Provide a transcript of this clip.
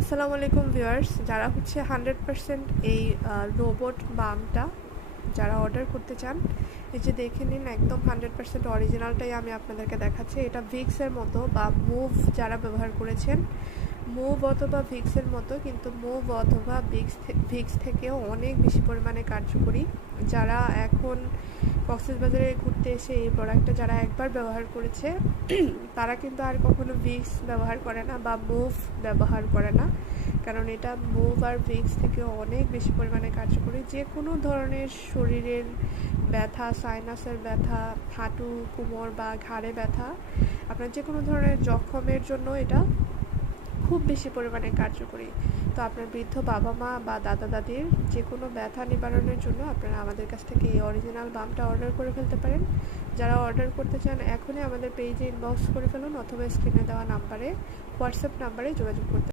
আসসালামু আলাইকুম ভিউয়ার্স, যারা 100% এই রোবট বামটা যারা অর্ডার করতে চান, এই যে দেখে নিন, একদম 100% অরিজিনালটাই আমি আপনাদেরকে দেখাচ্ছি। এটা ভিক্সের মতো বা মুভ যারা ব্যবহার করেছেন, মুভ অথবা ভিক্সের মতো, কিন্তু মুভ অথবা ভিক্স থেকেও অনেক বেশি পরিমাণে কার্যকরী। যারা এখন কক্সবাজারে ঘুরতে এসে এই প্রোডাক্টটা যারা একবার ব্যবহার করেছে তারা কিন্তু আর কখনো ভিক্স ব্যবহার করে না বা মুভ ব্যবহার করে না, কারণ এটা মুভ আর ভিক্স থেকে অনেক বেশি পরিমাণে কার্যকরী। যে কোনো ধরনের শরীরের ব্যথা, সাইনাসের ব্যথা, হাঁটু, কোমর বা ঘাড়ে ব্যথা, আপনার যে কোনো ধরনের জখমের জন্য এটা খুব বেশি পরিমাণে কার্যকরী। তো আপনার বৃদ্ধ বাবা মা বা দাদা দাদির যে কোনো ব্যথা নিবারণের জন্য আপনারা আমাদের কাছ থেকে এই অরিজিনাল বামটা অর্ডার করে ফেলতে পারেন। যারা অর্ডার করতে চান এখনই আমাদের পেজে ইনবক্স করে ফেলুন অথবা স্ক্রিনে দেওয়া নাম্বারে, হোয়াটসঅ্যাপ নাম্বারে যোগাযোগ করতে